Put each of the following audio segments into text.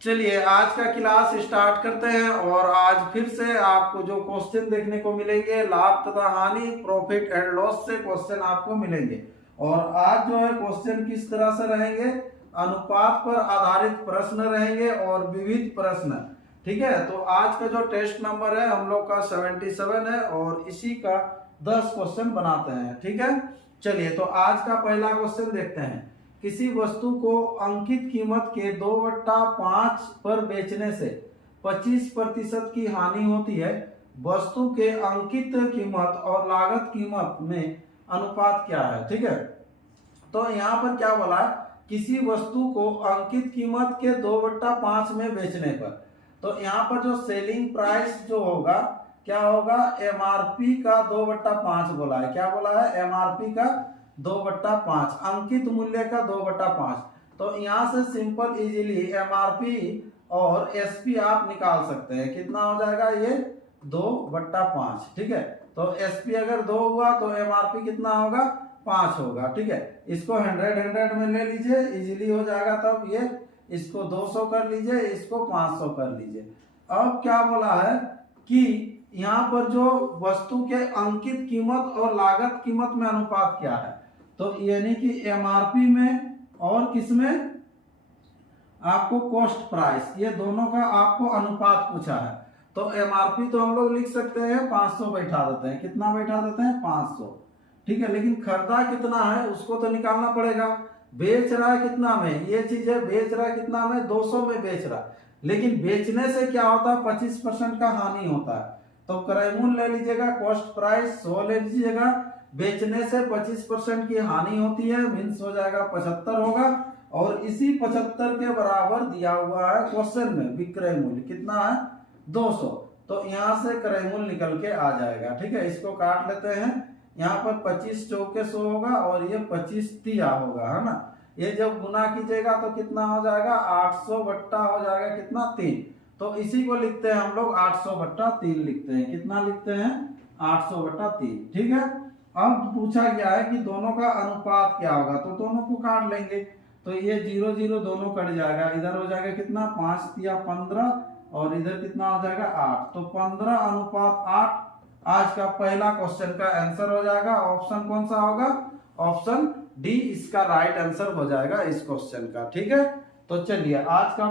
चलिए आज का क्लास स्टार्ट करते हैं और आज फिर से आपको जो क्वेश्चन देखने को मिलेंगे लाभ तथा हानि प्रॉफिट एंड लॉस से क्वेश्चन आपको मिलेंगे। और आज जो है क्वेश्चन किस तरह से रहेंगे, अनुपात पर आधारित प्रश्न रहेंगे और विविध प्रश्न। ठीक है, तो आज का जो टेस्ट नंबर है हम लोग का 77 है और इसी का 10 क्वेश्चन बनाते हैं। ठीक है, चलिए तो आज का पहला क्वेश्चन देखते हैं। किसी वस्तु को अंकित कीमत के 2/5 पर बेचने से 25% की हानि होती है। वस्तु के अंकित कीमत और लागत कीमत में अनुपात क्या है। ठीक है, तो यहाँ पर क्या बोला है, किसी वस्तु को अंकित कीमत के 2/5 में बेचने पर, तो यहाँ पर जो सेलिंग प्राइस जो होगा क्या होगा, एमआरपी का 2/5 बोला है। क्या बोला है, एमआरपी का 2/5, अंकित मूल्य का 2/5। तो यहां से सिंपल इजीली एमआरपी और एसपी आप निकाल सकते हैं। कितना हो जाएगा ये 2/5। ठीक है, तो एसपी अगर 2 हुआ तो एमआरपी कितना होगा, 5 होगा। ठीक है, इसको 100 में ले लीजिए, इजीली हो जाएगा। तब ये इसको 200 कर लीजिए, इसको 500 कर लीजिए। अब क्या बोला है कि यहाँ पर जो वस्तु के अंकित कीमत और लागत कीमत में अनुपात क्या है, तो यानी कि एमआरपी में और किसमें, आपको कॉस्ट प्राइस, ये दोनों का आपको अनुपात पूछा है। तो एमआरपी तो हम लोग लिख सकते हैं 500 बैठा देते हैं। कितना बैठा देते हैं, 500। ठीक है, लेकिन खरीदा कितना है उसको तो निकालना पड़ेगा। बेच रहा है कितना में, ये चीज है, बेच रहा है कितना में, 200 में बेच रहा। लेकिन बेचने से क्या होता है, 25% का हानि होता है। तो क्रय मूल्य ले लीजिएगा, कॉस्ट प्राइस 100 ले लीजिएगा, बेचने से 25% की हानि होती है, मीन्स हो जाएगा 75 होगा। और इसी 75 के बराबर दिया हुआ है क्वेश्चन में विक्रय मूल्य कितना है, 200। तो यहाँ से क्रय मूल्य निकल के आ जाएगा। ठीक है, इसको काट लेते हैं। यहाँ पर 25 चौके 100 होगा और ये 25 तिया होगा, है ना। ये जब गुना कीजिएगा तो कितना हो जाएगा, 800 बट्टा हो जाएगा कितना, 3। तो इसी को लिखते हैं हम लोग 800/3 लिखते हैं। कितना लिखते हैं, 800/3। ठीक है, अब पूछा गया है कि दोनों का अनुपात क्या होगा, तो दोनों को काट लेंगे। तो ये 0 0 दोनों कट जाएगा, इधर हो जाएगा कितना, 5 तिया 15 और इधर कितना हो जाएगा 8। तो 15:8 आज का पहला क्वेश्चन का आंसर हो जाएगा। ऑप्शन कौन सा होगा, ऑप्शन डी इसका राइट आंसर हो जाएगा इस क्वेश्चन का। ठीक है, तो चलिए आज का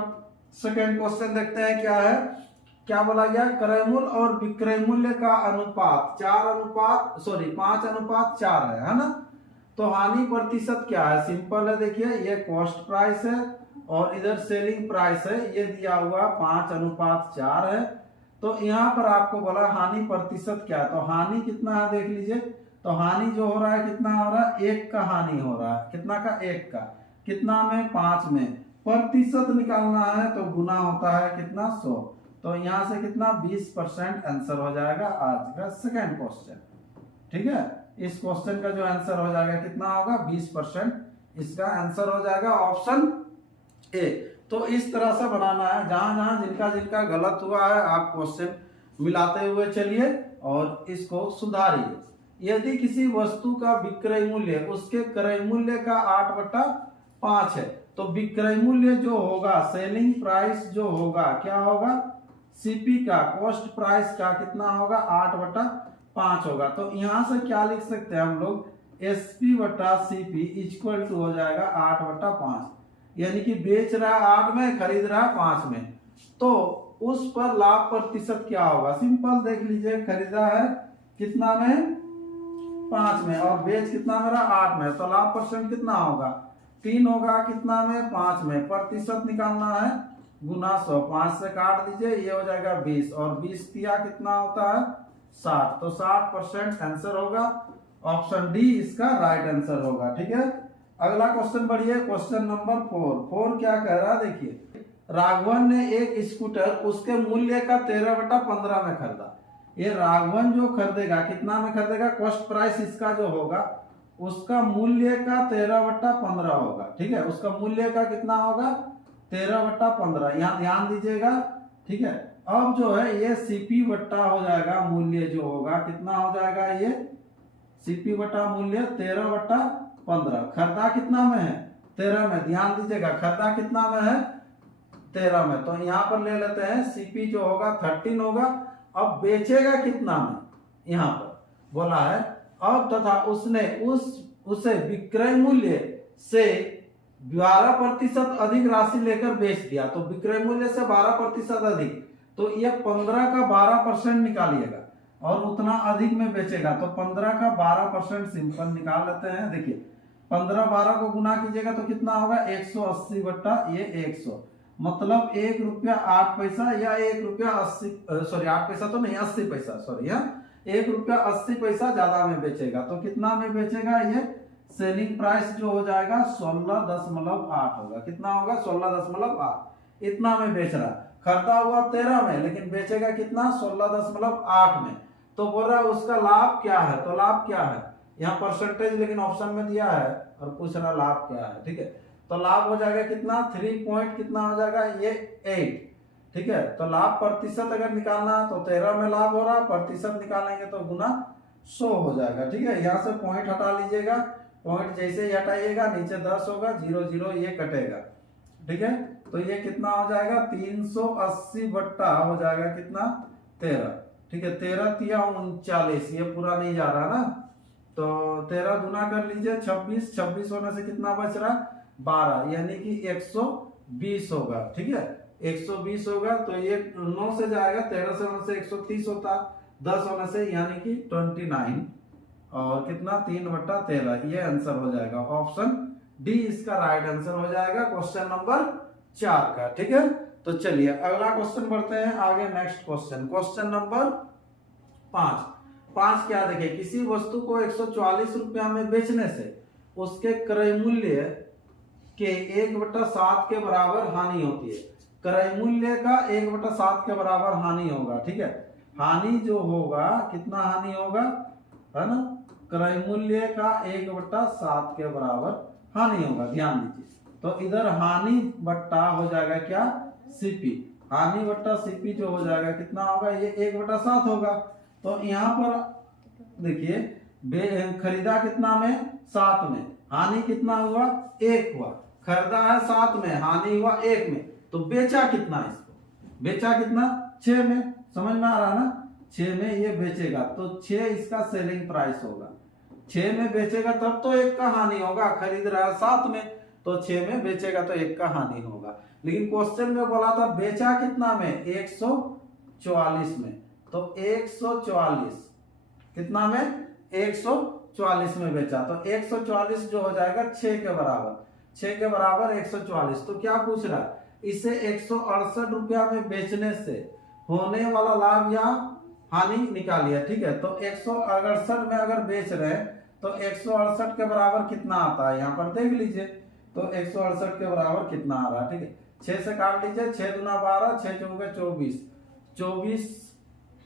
सेकेंड क्वेश्चन देखते हैं क्या है। क्या बोला गया, क्रय मूल्य और विक्रय मूल्य का अनुपात 5:4 है ना। तो हानि प्रतिशत क्या है, सिंपल है। देखिए ये कॉस्ट प्राइस है और इधर सेलिंग प्राइस है, ये दिया हुआ 5:4 है। तो यहाँ पर आपको बोला हानि प्रतिशत क्या है, तो हानि कितना है देख लीजिए। तो हानि जो हो रहा है कितना हो रहा है, 1 का हानि हो रहा है। कितना का, 1 का। कितना में, 5 में। प्रतिशत निकालना है तो गुना होता है कितना, 100। तो यहां से कितना, 20% आंसर हो जाएगा आज का सेकेंड क्वेश्चन। ठीक है, इस क्वेश्चन का जो आंसर हो जाएगा कितना होगा, 20% इसका आंसर हो जाएगा ऑप्शन ए। तो इस तरह से बनाना है, जहां जहां जिनका जिनका गलत हुआ है आप क्वेश्चन मिलाते हुए चलिए और इसको सुधारिए। यदि किसी वस्तु का विक्रय मूल्य उसके क्रय मूल्य का 8/5 है, तो विक्रय मूल्य जो होगा, सेलिंग प्राइस जो होगा, क्या होगा, सीपी का, कॉस्ट प्राइस का कितना होगा, 8/5 होगा। तो यहां से क्या लिख सकते हैं हम लोग, SP/CP इक्वल टू हो जाएगा 8/5। यानी कि बेच रहा है 8 में, खरीद रहा है 5 में, तो उस पर लाभ प्रतिशत क्या होगा। सिंपल देख लीजिए, खरीदा है कितना में, 5 में, और बेच कितना मेरा 8 में, तो लाभ परसेंट कितना होगा, 3 होगा। कितना में, 5 में। प्रतिशत निकालना है, गुना 100, 5 से काट दीजिए, ये हो जाएगा 20 और 20 तिया कितना होता है, 60। तो 60% आंसर होगा, ऑप्शन डी इसका राइट आंसर होगा। ठीक है, अगला क्वेश्चन बढ़िए, क्वेश्चन नंबर 4 क्या कह रहा है, देखिए। राघवन ने एक स्कूटर उसके मूल्य का 13/15 में खरीदा। ये राघवन जो खरीदेगा कितना में खरीदेगा, कॉस्ट प्राइस इसका जो होगा उसका मूल्य का 13/15 होगा। ठीक है, उसका मूल्य का कितना होगा, 13/15। यहाँ ध्यान दीजिएगा। ठीक है, अब जो है ये सीपी बट्टा हो जाएगा, मूल्य जो होगा कितना हो जाएगा, ये सीपी बट्टा मूल्य 13/15। खरीदा कितना में है, 13 में। ध्यान दीजिएगा, खरीदा कितना में है, 13 में। तो यहाँ पर ले लेते हैं सीपी जो होगा 13 होगा। अब बेचेगा कितना में, यहाँ पर बोला है अब तथा उसने उसे विक्रय मूल्य से 12% अधिक राशि लेकर बेच दिया। तो विक्रय मूल्य से 12% अधिक, तो ये 15 का 12% निकालिएगा और उतना अधिक में बेचेगा। तो 15 का 12% सिंपल निकाल लेते हैं। देखिए 15 12 को गुना कीजिएगा तो कितना होगा 180 बट्टा ये 100, मतलब 1 रुपया 8 पैसा या 1 रुपया 80 सॉरी 8 पैसा तो नहीं 80 पैसा सॉरी 1 रुपया 80 पैसा ज्यादा में बेचेगा। तो कितना में बेचेगा, ये सेलिंग प्राइस जो हो जाएगा 16.8 होगा। कितना होगा 16.8, इतना में बेच रहा। खरीदा हुआ 13 में लेकिन बेचेगा कितना 16.8 में। तो बोल रहा है उसका लाभ क्या है, तो लाभ क्या है यहाँ परसेंटेज लेकिन ऑप्शन में दिया है और पूछ रहा लाभ क्या है। ठीक है, तो लाभ हो जाएगा कितना 3 पॉइंट कितना हो जाएगा ये 8। ठीक है, तो लाभ प्रतिशत अगर निकालना है तो 13 में लाभ हो रहा, प्रतिशत निकालेंगे तो गुना 100 हो जाएगा। ठीक है, यहाँ से पॉइंट हटा लीजिएगा, पॉइंट जैसे ही हटाइएगा नीचे 10 होगा, 0 0 ये कटेगा। ठीक है, तो ये कितना हो जाएगा 380 बट्टा हो जाएगा कितना 13। ठीक है, 13 तिया 39, ये पूरा नहीं जा रहा ना, तो 13 गुना कर लीजिए 26, 26 होने से कितना बच रहा 12, यानी कि 120 होगा। ठीक है, 120 होगा। तो ये 9 से जाएगा, 13 से होने से 130 होता, 10 होने से यानी कि 29 और कितना 3/13, ये आंसर हो जाएगा। ऑप्शन डी इसका राइट आंसर हो जाएगा क्वेश्चन नंबर 4 का। ठीक है, तो चलिए अगला क्वेश्चन बढ़ते हैं आगे। नेक्स्ट क्वेश्चन, क्वेश्चन नंबर 5 क्या देखे, किसी वस्तु को 144 रुपया में बेचने से उसके क्रय मूल्य के 1/7 के बराबर हानि होती है। क्रय मूल्य का 1/7 के बराबर हानि होगा। ठीक है, हानि जो होगा कितना हानि होगा है ना, क्रय मूल्य का 1/7 के बराबर हानि होगा। ध्यान दीजिए, तो इधर हानि बट्टा हो जाएगा क्या सीपी, हानि बट्टा सीपी जो हो जाएगा कितना होगा ये 1/7 होगा। तो यहाँ पर देखिए खरीदा कितना में 7 में, हानि कितना हुआ 1 हुआ, खरीदा है 7 में, हानि हुआ 1 में, तो बेचा कितना इसको, बेचा कितना 6 में। समझ में आ रहा ना, 6 में ये बेचेगा तो 6 इसका सेलिंग प्राइस होगा। 6 में बेचेगा तब तो 1 का हानि होगा, खरीद रहा है 7 में तो 6 में बेचेगा तो 1 का हानि होगा। लेकिन क्वेश्चन में बोला था बेचा कितना में 144 में, तो 144 कितना में 144 में बेचा, तो 144 जो हो जाएगा 6 के बराबर, 6 के बराबर 144। तो क्या पूछ रहा है, इसे 168 रुपया में बेचने से होने वाला लाभ या हानि निकालिए। ठीक है, तो 168 में अगर बेच रहे हैं तो 168 के बराबर कितना आता है यहाँ पर देख लीजिए, तो 168 के बराबर कितना आ रहा है। ठीक है, 6 से काट लीजिए, 6 दूना 12, 6 चौके 24, 24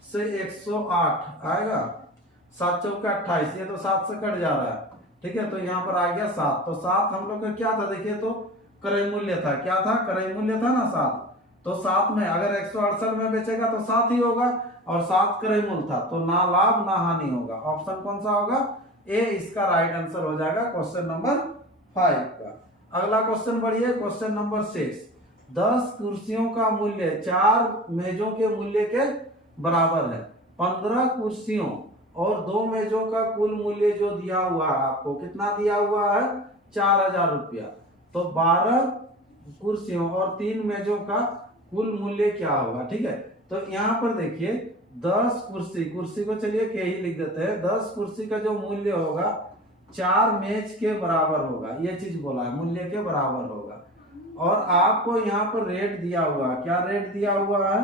से 108 आएगा, 7 चौके 28, ये तो 7 से कट जा रहा है। ठीक है, तो यहाँ पर आ गया 7, तो 7 हम लोग का क्या था देखिए, तो क्रय मूल्य था, क्या था क्रय मूल्य था ना 7, तो 7 में अगर 168 में बेचेगा तो 7 ही होगा, और 7 क्रय मूल्य था तो ना लाभ ना हानि होगा। ऑप्शन कौन सा होगा, ए इसका राइट आंसर हो जाएगा क्वेश्चन नंबर 5 का। अगला क्वेश्चन बढ़िए, क्वेश्चन नंबर 6, 10 कुर्सियों का मूल्य 4 मेजों के मूल्य के बराबर है। 15 कुर्सियों और 2 मेजों का कुल मूल्य जो दिया हुआ है आपको, कितना दिया हुआ है 4000 रुपया। तो 12 कुर्सियों और 3 मेजों का कुल मूल्य क्या होगा। ठीक है, तो यहाँ पर देखिए 10 कुर्सी, कुर्सी को चलिए के ही लिख देते हैं, 10 कुर्सी का जो मूल्य होगा 4 मेज के बराबर होगा, ये चीज बोला है मूल्य के बराबर होगा। और आपको यहाँ पर रेट दिया हुआ है, क्या रेट दिया हुआ है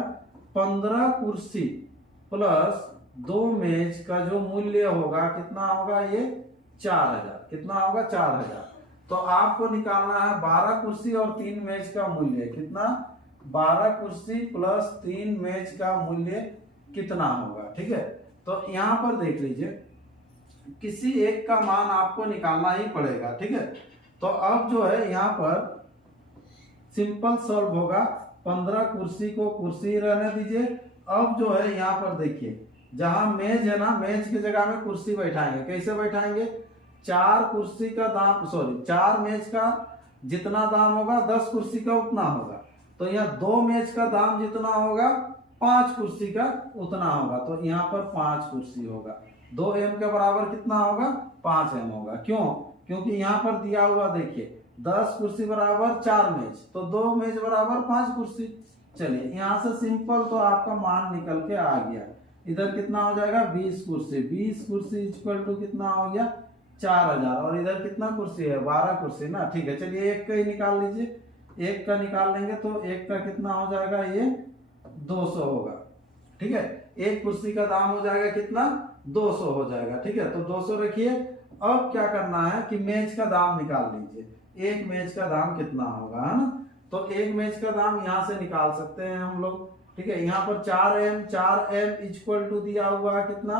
15 कुर्सी प्लस 2 मेज का जो मूल्य होगा कितना होगा ये 4000, कितना होगा 4000। तो आपको निकालना है 12 कुर्सी और 3 मेज का मूल्य कितना, 12 कुर्सी प्लस 3 मेज का मूल्य कितना होगा। ठीक है, तो यहाँ पर देख लीजिए किसी एक का मान आपको निकालना ही पड़ेगा। ठीक है, तो अब जो है यहाँ पर सिंपल सॉल्व होगा, 15 कुर्सी को कुर्सी रहने दीजिए। अब जो है यहाँ पर देखिए जहां मेज है ना, मेज की जगह में कुर्सी बैठाएंगे, कैसे बैठाएंगे 4 कुर्सी का दाम 4 मेज का जितना दाम होगा 10 कुर्सी का उतना होगा, तो यह 2 मेज का दाम जितना होगा 5 कुर्सी का उतना होगा। तो यहाँ पर 5 कुर्सी होगा। 2m के बराबर कितना होगा 5m होगा। क्यों? क्योंकि यहाँ पर दिया हुआ देखिए 10 कुर्सी बराबर 4 मेज, तो 2 मेज बराबर 5 कुर्सी। चलिए यहाँ से सिंपल तो आपका मान निकल के आ गया। इधर कितना हो जाएगा 20 कुर्सी, 20 कुर्सी इक्वल टू कितना हो गया 4000, और इधर कितना कुर्सी है 12 कुर्सी ना। ठीक है, चलिए एक का ही निकाल लीजिए। एक का निकाल लेंगे तो एक का कितना हो जाएगा ये 200 होगा। ठीक है, एक कुर्सी का दाम हो जाएगा कितना 200 हो जाएगा। ठीक है, तो 200 रखिए। अब क्या करना है कि मेज का दाम निकाल लीजिए। एक मेज का दाम कितना होगा, है ना। तो एक मेज का दाम यहाँ से निकाल सकते हैं हम लोग। ठीक है, यहाँ पर 4m इक्वल टू दिया हुआ है कितना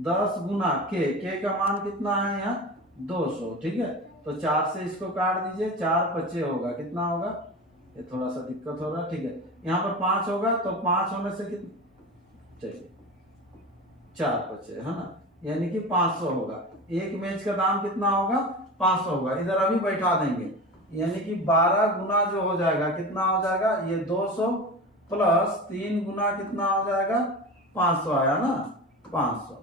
10 गुना के का मान कितना है यहाँ 200। ठीक है, तो 4 से इसको काट दीजिए, 4 5 होगा कितना होगा, ये थोड़ा सा दिक्कत हो रहा है। ठीक है, यहाँ पर 5 होगा तो 5 होने से कितना, चलिए 4 5 है ना, यानी कि 500 होगा। एक मेज का दाम कितना होगा 500 होगा। इधर अभी बैठा देंगे, यानी कि 12 गुना जो हो जाएगा कितना हो जाएगा ये 200 प्लस 3 गुना कितना हो जाएगा 500 आया ना 500।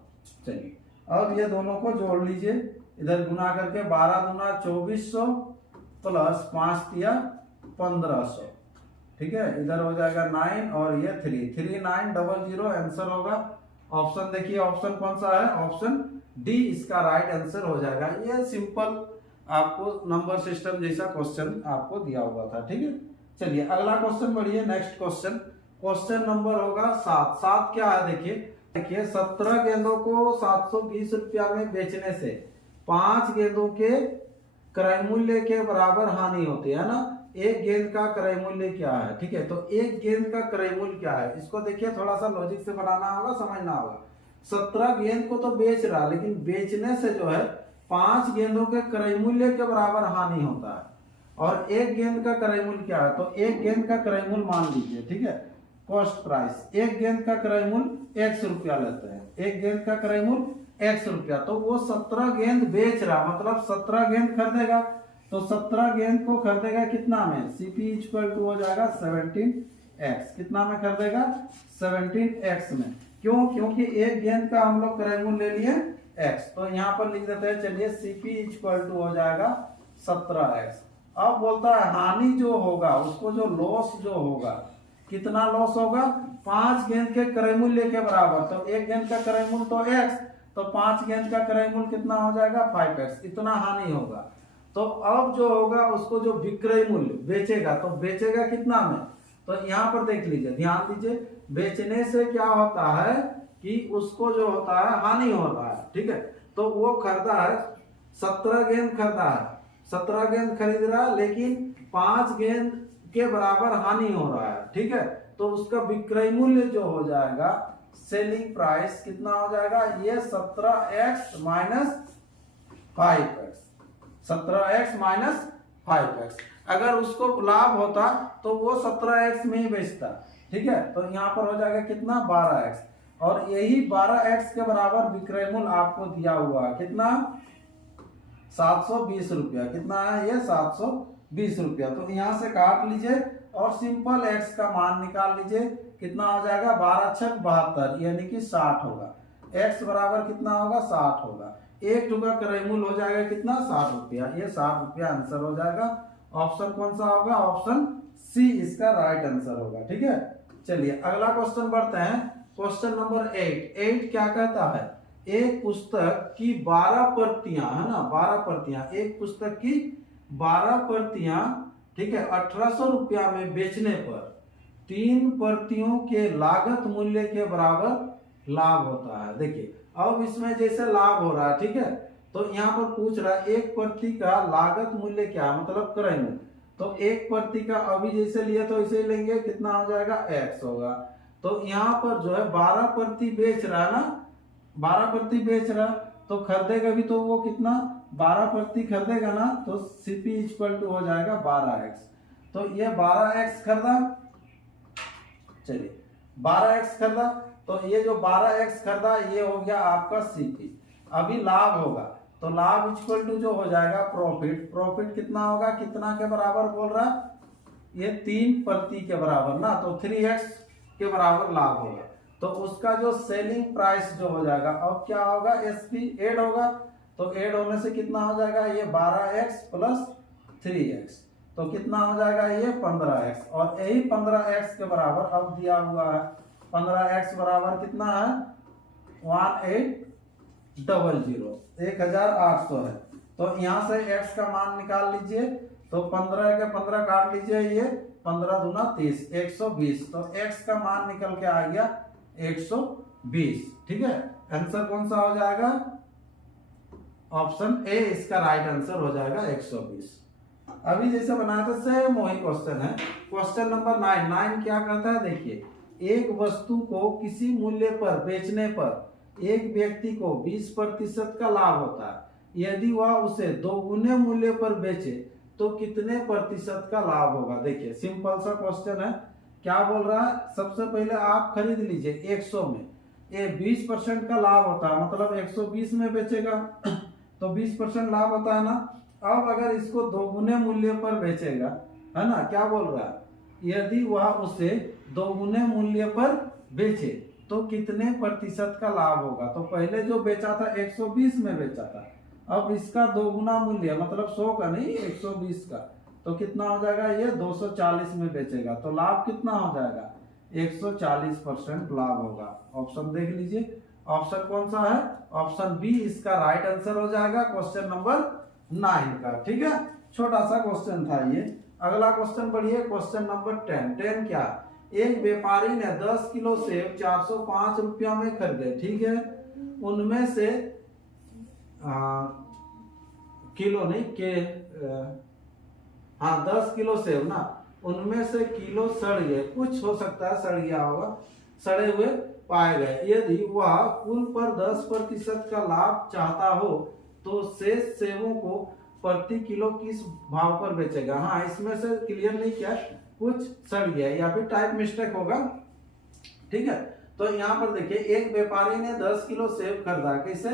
चलिए अब ये दोनों को जोड़ लीजिए, इधर गुना करके 12 गुना 2400 प्लस 5 दिया 1500। ठीक है, इधर हो जाएगा 9 और ये 3900 आंसर होगा। ऑप्शन देखिए, ऑप्शन कौन सा है, ऑप्शन डी इसका राइट आंसर हो जाएगा। ये सिंपल आपको नंबर सिस्टम जैसा क्वेश्चन आपको दिया हुआ था। ठीक है, चलिए अगला क्वेश्चन बढ़िए। नेक्स्ट क्वेश्चन, क्वेश्चन नंबर होगा 7। 7 क्या है देखिए 17 गेंदों को 720 रुपया में बेचने से 5 गेंदों के क्रय मूल्य के बराबर हानि होती है ना। एक गेंद का क्रय मूल्य क्या है। ठीक है, तो एक गेंद का क्रय मूल्य क्या है, इसको देखिए थोड़ा सा लॉजिक से बनाना होगा, समझना होगा। 17 गेंद को तो बेच रहा, लेकिन बेचने से जो है 5 गेंदों के क्रय मूल्य के बराबर हानि होता है। और एक गेंद का क्रय मूल्य क्या है, तो एक गेंद का क्रय मूल्य मान लीजिए। ठीक है, कॉस्ट प्राइस, एक गेंद का क्रय मूल्य 100 रुपया लेते हैं। एक गेंद का क्रय मूल्य 100 रुपया, तो वो 17 गेंद बेच रहा, मतलब 17 गेंद खरीदेगा। तो 17 गेंद को खरीदेगा कितना में, सीपी इक्वल टू हो जाएगा 17x। कितना में खरीदेगा 17x में। क्यों? क्योंकि एक गेंद का हम लोग क्रय मूल्य ले लिए x, तो यहाँ पर लिख देते हैं। चलिए सीपी इक्वल टू हो जाएगा 17x। अब बोलता है हानि जो होगा, उसको जो लॉस जो होगा, कितना लॉस होगा 5 गेंद के क्रय मूल्य के बराबर। तो एक गेंद का क्रय मूल्य तो x, तो 5 गेंद का क्रय मूल्य कितना हो जाएगा 5x, इतना हानि होगा। तो अब जो होगा उसको जो विक्रय मूल्य बेचेगा, तो बेचेगा कितना में, तो यहाँ पर देख लीजिए, ध्यान दीजिए। बेचने से क्या होता है कि उसको जो होता है हानि हो रहा है। ठीक है, तो वो खरीदा है 17 गेंद खरीदा है, 17 गेंद खरीद रहा है, लेकिन 5 गेंद के बराबर हानि हो रहा है। ठीक है, तो उसका विक्रय मूल्य जो हो जाएगा, सेलिंग प्राइस कितना हो जाएगा, ये 17x minus 5x, 17x minus 5x। अगर उसको लाभ होता तो वो 17x में ही बेचता। ठीक है, तो यहाँ पर हो जाएगा कितना 12x, और यही 12x के बराबर विक्रय मूल्य आपको दिया हुआ है कितना 720 रुपया। कितना है ये 720 रुपया। तो यहाँ से काट लीजिए और सिंपल x का मान निकाल लीजिए। कितना हो जाएगा 12 छक 72, यानी कि 60 होगा। x बराबर कितना होगा 60 होगा। एक टुकड़ा क्रय मूल्य हो जाएगा कितना 60 रुपया, ये 60 रुपया आंसर हो जाएगा। ऑप्शन कौन सा होगा, ऑप्शन सी इसका राइट आंसर होगा। ठीक है, चलिए अगला क्वेश्चन बढ़ते हैं। क्वेश्चन नंबर 8 क्या कहता है, एक पुस्तक की 12 प्रतियां, है ना 12 प्रतियां, एक पुस्तक की 12 प्रतियां, ठीक है 1800 रुपया में बेचने पर 3 प्रतियों के लागत मूल्य के बराबर लाभ होता है। देखिए अब इसमें जैसे लाभ हो रहा है, ठीक है, तो यहाँ पर पूछ रहा है एक प्रति का लागत मूल्य क्या, मतलब क्रय मूल्य। तो एक प्रति का अभी जैसे लिए तो इसे लेंगे, कितना हो जाएगा x होगा। तो यहाँ पर जो है 12 प्रति बेच रहा है ना, 12 प्रति बेच रहा, तो खरीदेगा भी तो वो कितना 12 प्रति खरीदेगा ना, तो सीपी इक्वल टू हो जाएगा 12x। तो ये 12x खरीदा, चलिए 12x खरीदा, तो ये जो 12x खरीदा ये हो गया आपका सीपी। अभी लाभ होगा, तो लाभ इक्वल टू जो हो जाएगा प्रॉफिट। प्रॉफिट कितना होगा, कितना के बराबर बोल रहा है ये 3% के बराबर ना, तो 3x के बराबर लाभ होगा। तो उसका जो सेलिंग प्राइस जो हो जाएगा, अब क्या होगा, एसपी ऐड होगा, तो ऐड होने से कितना हो जाएगा, ये 12x प्लस 3x, तो कितना हो जाएगा, ये 15x, और यही 15x के बराबर अब दिया हुआ है, 15x बराबर कितना है, 1800, 1800 है। तो यहाँ से x का मान निकाल लीजिए, तो 15 के 15 काट लीजिए, ये 15 दूना 30, 120, तो x का मान निकल के आ गया 120। ठीक है, आंसर कौन सा हो जाएगा, ऑप्शन ए इसका राइट आंसर हो जाएगा 120। अभी जैसे बनाया था सेम वही क्वेश्चन है, क्वेश्चन नंबर 9 क्या करता है, देखिए, एक वस्तु को किसी मूल्य पर बेचने पर एक व्यक्ति को 20% का लाभ होता है, यदि वह उसे 2 गुने मूल्य पर बेचे तो कितने प्रतिशत का लाभ होगा। देखिए सिंपल सा क्वेश्चन है, क्या बोल रहा है, सबसे पहले आप खरीद लीजिए 100 में, ये 20% का लाभ होता है, मतलब 120 में बेचेगा तो 20% लाभ होता है ना। अब अगर इसको 2 गुने मूल्य पर बेचेगा, है ना, क्या बोल रहा है, यदि वह उसे 2 गुने मूल्य पर बेचे तो कितने प्रतिशत का लाभ होगा। तो पहले जो बेचा था 120 में बेचा था, अब इसका 2 गुना मूल्य मतलब 100 का नहीं 120 का, तो कितना हो जाएगा, ये 240 में बेचेगा, तो लाभ कितना हो जाएगा, 140% लाभ होगा। ऑप्शन देख लीजिए, ऑप्शन कौन सा है, ऑप्शन बी इसका राइट आंसर हो जाएगा क्वेश्चन नंबर 9 का। ठीक है, छोटा सा क्वेश्चन था ये। अगला क्वेश्चन बढ़िए, क्वेश्चन नंबर 10 क्या, एक व्यापारी ने 10 किलो सेब 405 रुपया में खरीदे, ठीक है, उनमें से किलो नहीं के 10 किलो सेब ना, उनमें से किलो सड़ गए, कुछ हो सकता है सड़ गया होगा, सड़े हुए पाए गए, यदि वह कुल पर 10% का लाभ चाहता हो तो शेष सेबों को प्रति किलो किस भाव पर बेचेगा। हाँ, इसमें से क्लियर नहीं किया, कुछ सड़ गया या फिर टाइप मिस्टेक होगा। ठीक है, तो यहाँ पर देखिए, एक व्यापारी ने 10 किलो सेब खरीदा, कैसे,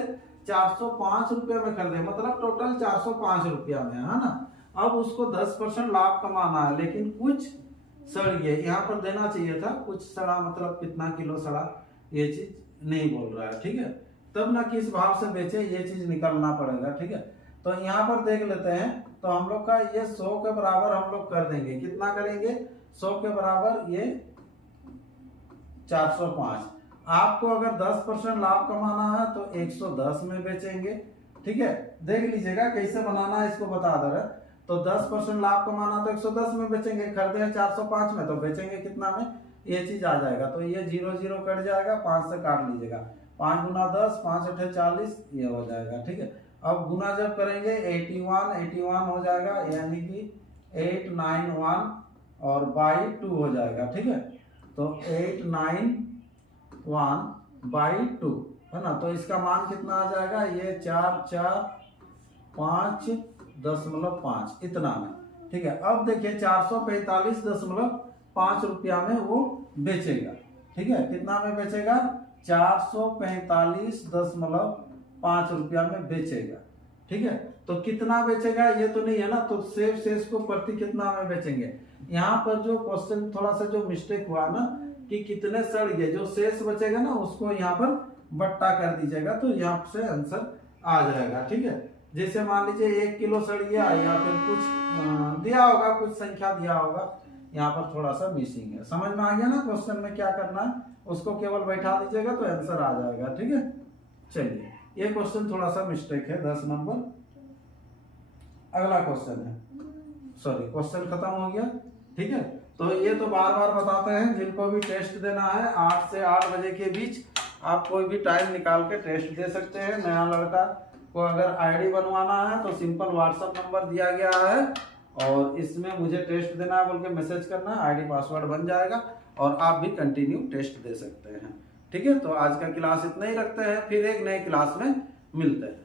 405 रुपया में खरीदे, मतलब टोटल 405 रुपया में, है ना। अब उसको 10% लाभ कमाना है, लेकिन कुछ सड़ गया, यहाँ पर देना चाहिए था कुछ सड़ा, मतलब कितना किलो सड़ा, ये चीज नहीं बोल रहा है। ठीक है, तब ना किस भाव से बेचे, ये चीज निकलना पड़ेगा। ठीक है, तो यहाँ पर देख लेते हैं, तो हम लोग का ये 100 के बराबर हम लोग कर देंगे, कितना करेंगे, 100 के बराबर ये 405। आपको अगर 10% लाभ कमाना है तो 110 में बेचेंगे। ठीक है, देख लीजिएगा कैसे बनाना है, इसको बता दे रहा है। तो 10% लाभ कमाना तो 110 में बेचेंगे, खरीदे हैं 405 में, तो बेचेंगे कितना में, ये चीज आ जाएगा, तो ये 0 0 कट जाएगा, 5 से काट लीजिएगा, 5 गुना 10, 5 8 40, ये हो जाएगा। ठीक है, अब गुना जब करेंगे 81 हो जाएगा, यानी कि 891 और बाई 2 हो जाएगा। ठीक है, तो 891/2 है ना, तो इसका मान कितना आ जाएगा, ये 445.5 इतना में। ठीक है, अब देखिए 445.5 रुपया में वो बेचेगा। ठीक है, कितना में बेचेगा, 445.5 रुपया में बेचेगा। ठीक है, तो कितना बेचेगा ये तो नहीं है ना, तो सेब शेष को प्रति कितना में बेचेंगे। यहाँ पर जो क्वेश्चन थोड़ा सा जो मिस्टेक हुआ ना, कि कितने सड़ गए, जो शेष बचेगा ना उसको यहाँ पर बट्टा कर दीजिएगा, तो यहाँ से आंसर आ जाएगा। ठीक है, जैसे मान लीजिए 1 किलो सड़ गया, या फिर कुछ दिया होगा, कुछ संख्या दिया होगा, यहाँ पर थोड़ा सा मिसिंग है। समझ में आ गया ना क्वेश्चन में क्या करना है, उसको केवल बैठा दीजिएगा तो आंसर आ जाएगा। ठीक है, चलिए, ये क्वेश्चन थोड़ा सा मिस्टेक है, 10 नंबर। अगला क्वेश्चन है, सॉरी क्वेश्चन खत्म हो गया। ठीक है, तो ये तो बार बार बताते हैं, जिनको भी टेस्ट देना है 8 से 8 बजे के बीच आप कोई भी टाइम निकाल के टेस्ट दे सकते हैं। नया लड़का को अगर आईडी बनवाना है तो सिंपल व्हाट्सएप नंबर दिया गया है, और इसमें मुझे टेस्ट देना है बोल के मैसेज करना है, आईडी पासवर्ड बन जाएगा और आप भी कंटिन्यू टेस्ट दे सकते हैं। ठीक है, तो आज का क्लास इतना ही रखते हैं, फिर एक नए क्लास में मिलते हैं।